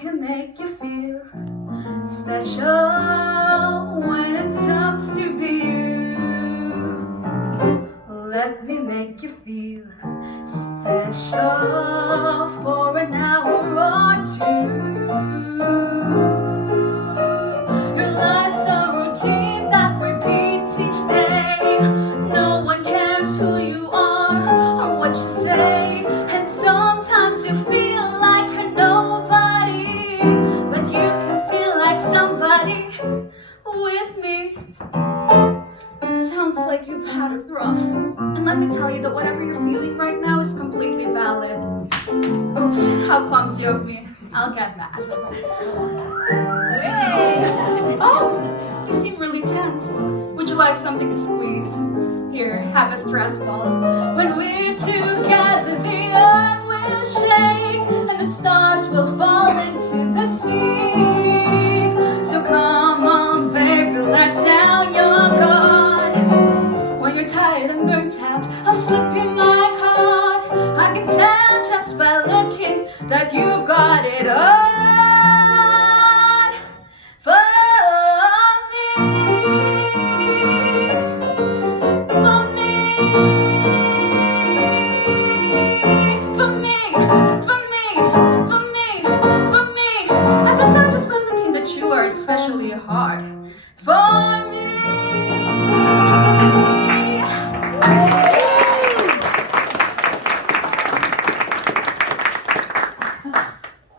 can make you feel special when it comes to be you. Let me make you feel special for an hour or two. Your life's a routine that repeats each day. No one cares who you are or what you say. And sometimes you feel like you're nobody, but you can feel like somebody with me. Sounds like you've had it rough. And let me tell you that whatever you're feeling right now is completely valid. Oops, how clumsy of me. I'll get that. Hey. Oh, you seem really tense. Would you like something to squeeze? Here, have a stress ball. When we're together, the earth will shake and the stars will fall into the sea. So come on, baby, let down your guard. When you're tired and burnt out, I'll slip you my card. I can tell just by looking that you've got it on for me, for me, for me, for me, for me, for me. I can tell just by looking that you are especially hard for me.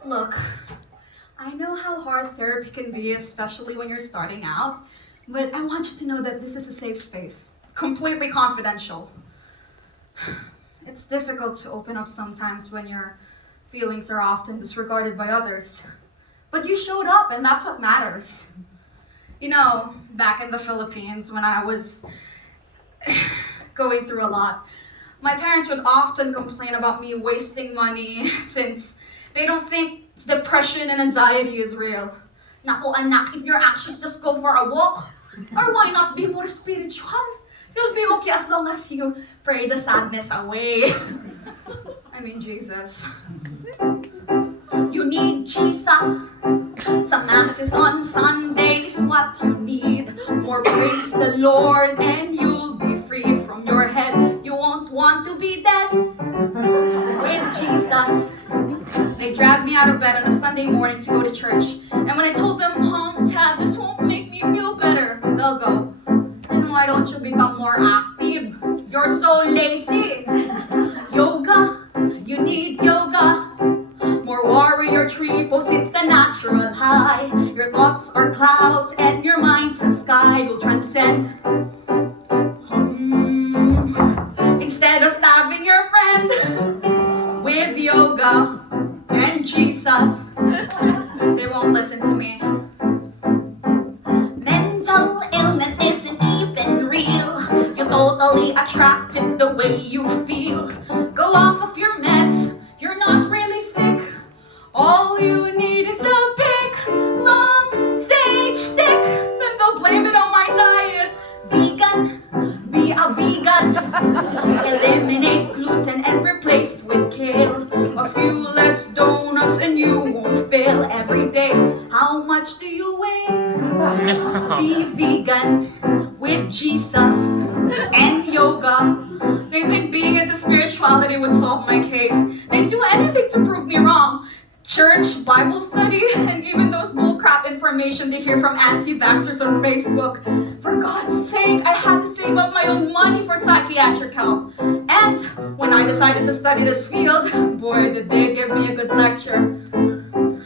Look, I know how hard therapy can be, especially when you're starting out, but I want you to know that this is a safe space, completely confidential. It's difficult to open up sometimes when your feelings are often disregarded by others, but you showed up and that's what matters. You know, back in the Philippines when I was going through a lot, my parents would often complain about me wasting money since they don't think depression and anxiety is real. Naku anak, if you're anxious, just go for a walk. Or why not be more spiritual? You'll be okay as long as you pray the sadness away. I mean, Jesus. You need Jesus. Some masses on Sundays, what you need. More praise the Lord and you'll be free from your head. You won't want to be dead with Jesus. They dragged me out of bed on a Sunday morning to go to church. And when I told them, Mom, Dad, this won't make me feel better, they'll go, then why don't you become more active? You're so lazy. Yoga, you need yoga. More warrior triples, it's the natural high. Your thoughts are clouds and your mind's a sky. You'll transcend. Instead of stabbing your friend with yoga and Jesus, they won't listen to me. Mental illness isn't even real. You're totally attracted the way you feel. Go off of your meds, you're not really sick. All you need is a big, long sage stick. Then they'll blame it on my diet. Vegan, be a vegan. Eliminate gluten and replace with kale. A few less donuts and you won't fail every day. How much do you weigh? Be vegan with Jesus and yoga. They think being into spirituality would solve my case. They do anything to prove me wrong. Church, Bible study, and even those bullcrap information they hear from anti-vaxxers on Facebook. For God's sake, I had to save up my own money for psychiatric help. And when I decided to study this field, boy, did they give me a good lecture.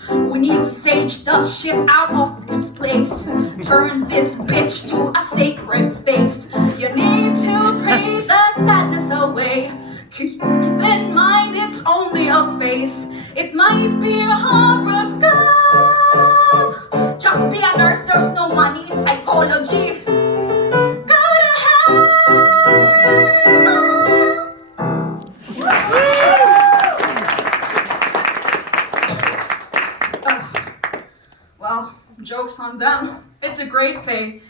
We need to sage the shit out of this place. Turn this bitch to a sacred space. You need to pray the sadness away. Keep in mind it's only a face. It might be a horoscope. Just be a nurse, there's no money in psychology. Go to hell. Well, joke's on them. It's a great pay.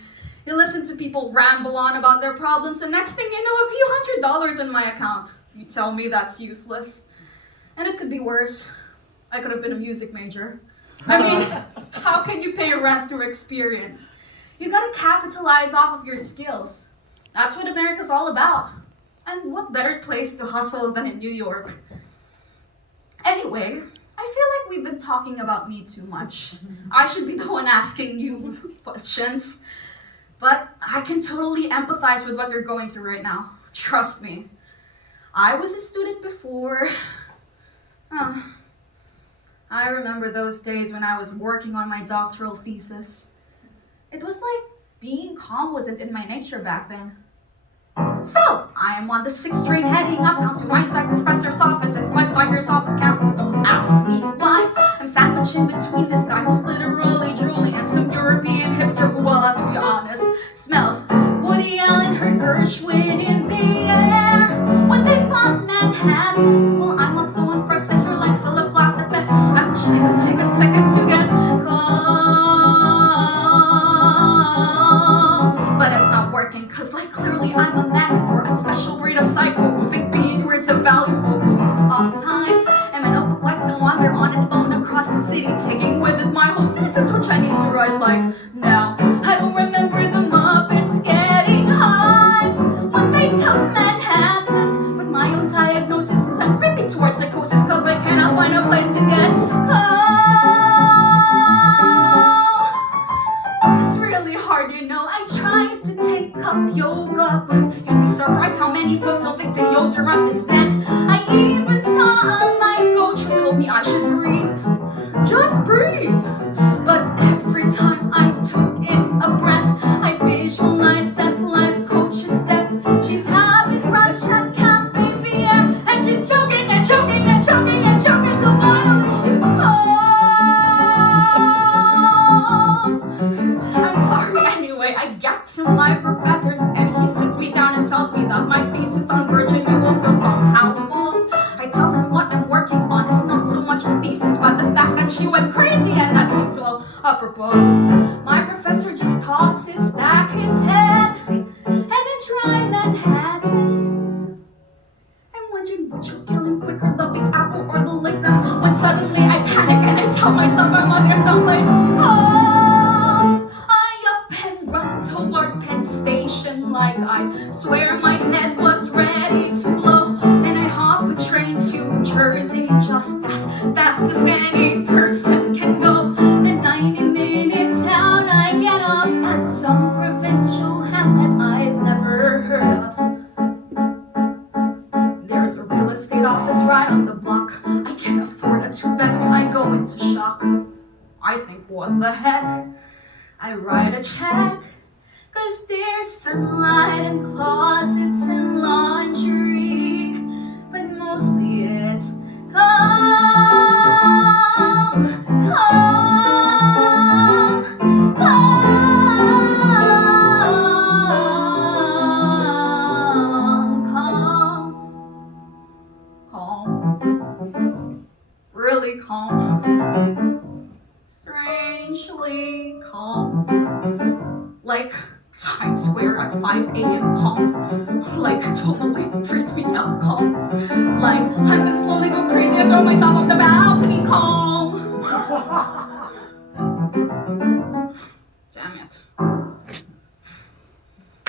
You listen to people ramble on about their problems, and next thing you know, a few $100s in my account. You tell me that's useless. And it could be worse. I could have been a music major. I mean, how can you pay rent through experience? You gotta capitalize off of your skills. That's what America's all about. And what better place to hustle than in New York? Anyway, I feel like we've been talking about me too much. I should be the one asking you questions. But I can totally empathize with what you're going through right now. Trust me. I was a student before. I remember those days when I was working on my doctoral thesis. It was like being calm wasn't in my nature back then. So, I am on the 6th train heading uptown to my psych professor's office. It's like liars off of campus, don't ask me why. I'm sandwiched in between this guy who's literally drooling and some European hipster who, well, to be honest, smells Woody Allen, her Gershwin in the air. When they bought Manhattan, well, I'm not so impressed that you're like Philip Glass at best. I wish I could take a second to get calm. But it's not working, cause like clearly I'm a magnet for a special breed of psycho who think being words of value moves off time. And my notebook likes to wander on its own across the city, taking with it my whole thesis, which I need to write like now. I don't remember the Muppets getting hives when they took Manhattan, but my own diagnosis is I'm creeping towards psychosis, cause I cannot find a place to get calm. It's really hard, you know. I tried to take up yoga, but you'd be surprised how many folks don't think deodorant is zen. I even saw a life coach who told me I should breathe. Just breathe. But every time I took in a breath, I visualized that life coach is deaf. She's having brunch at Cafe Pierre, and she's choking and choking and choking and choking till finally she's calm. I'm sorry, anyway, I get to my professor's and he sits me down and tells me that my thesis on Virgin you will feel somehow false. I tell him what I'm working on is not so much a thesis, but the fact that she went crazy, and that seems well apropos. My professor just tosses back his head and I try Manhattan. I'm wondering which will kill him quicker, the Big Apple or the liquor, when suddenly I panic and I tell myself I must get someplace calm. I up and run toward Penn Station like I swear my head was ready to blow, and I hop a train to Jersey just as fast as any person can go. The 90-minute town I get off at some provincial hamlet I've never heard of. There's a real estate office right on the block. I can't afford a 2-bedroom, I go into shock. I think, what the heck? I write a check, cause there's sunlight and closets and laundry, but mostly it's calm, calm, calm, calm, calm, really calm, strangely calm, like Times Square at 5 a.m. calm, like totally freaked me out calm, like I'm gonna slowly go crazy and throw myself off the balcony calm. Damn it.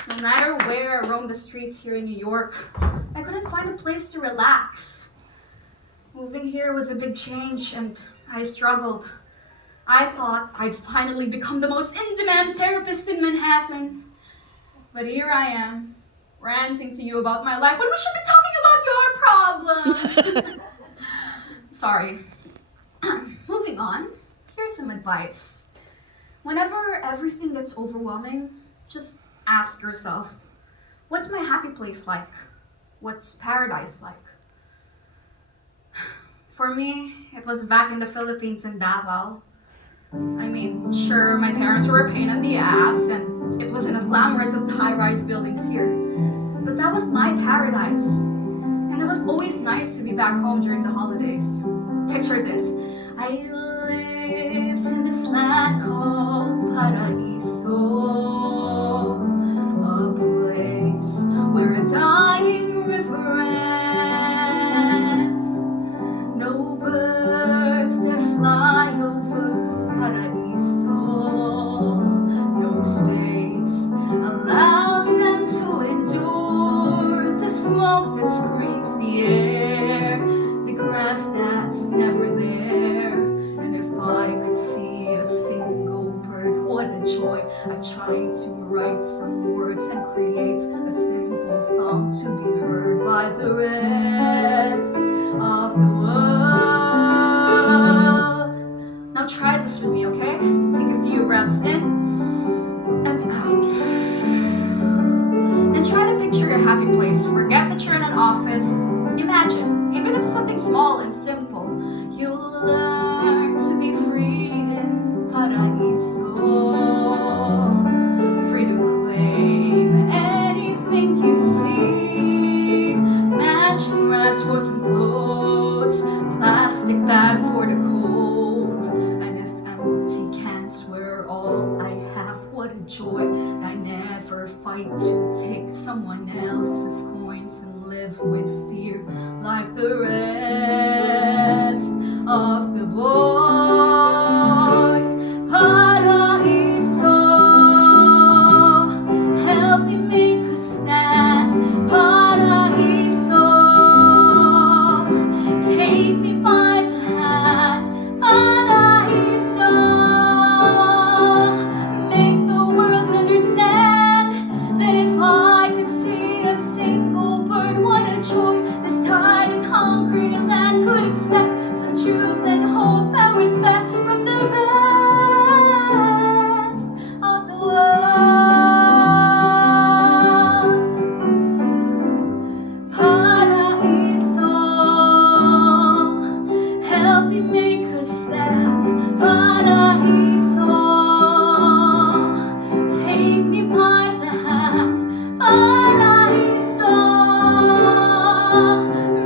No matter where I roamed the streets here in New York, I couldn't find a place to relax. Moving here was a big change and I struggled. I thought I'd finally become the most in-demand therapist in Manhattan. But here I am, ranting to you about my life when we should be talking about your problems. Sorry. Moving on, here's some advice. Whenever everything gets overwhelming, just ask yourself, what's my happy place like? What's paradise like? For me, it was back in the Philippines in Davao. I mean, sure, my parents were a pain in the ass, and it wasn't as glamorous as the high-rise buildings here. But that was my paradise. And it was always nice to be back home during the holidays. Picture this. I live in this land called Paraiso, a place where a dying river ends. No birds that fly over try to write some words and create a simple song to be heard by the rest of the world. Now try this with me, okay? Take a few breaths in and out. Then try to picture your happy place. Forget that you're in an office. Imagine, even if it's something small and simple, you'll learn to be free in Paraíso. Free to claim anything you see. Matching rags for some clothes, plastic bag for the cold. And if empty cans were all I have, what a joy. I never fight to take someone else's coins and live with fear like the rest of the boys. Paraíso, help me make a stand. Paraíso, take me by the hand. Paraíso, make the world understand that if I could see a single bird, what a joy. This tired and hungry land could expect some truth and hope and respect from the rest of the world. Paraíso, help me make a stand. Paraíso, take me by the hand. Paraíso,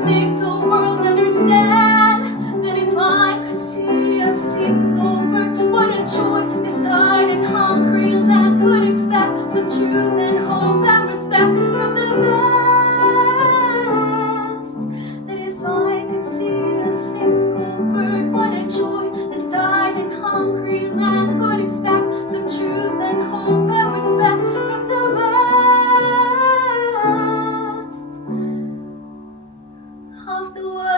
make the world understand that if I could see a single bird, what a joy this tired and hungry land could expect some truth and hope and respect from the rest. That if I could see a single bird, what a joy this tired and hungry land could expect some truth and hope and respect from the rest of the world.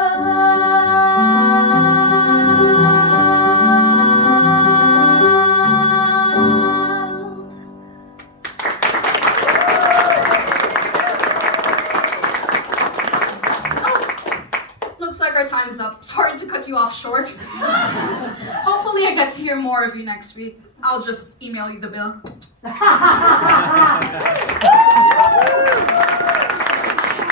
Looks like our time is up. Sorry to cut you off short. Hopefully I get to hear more of you next week. I'll just email you the bill.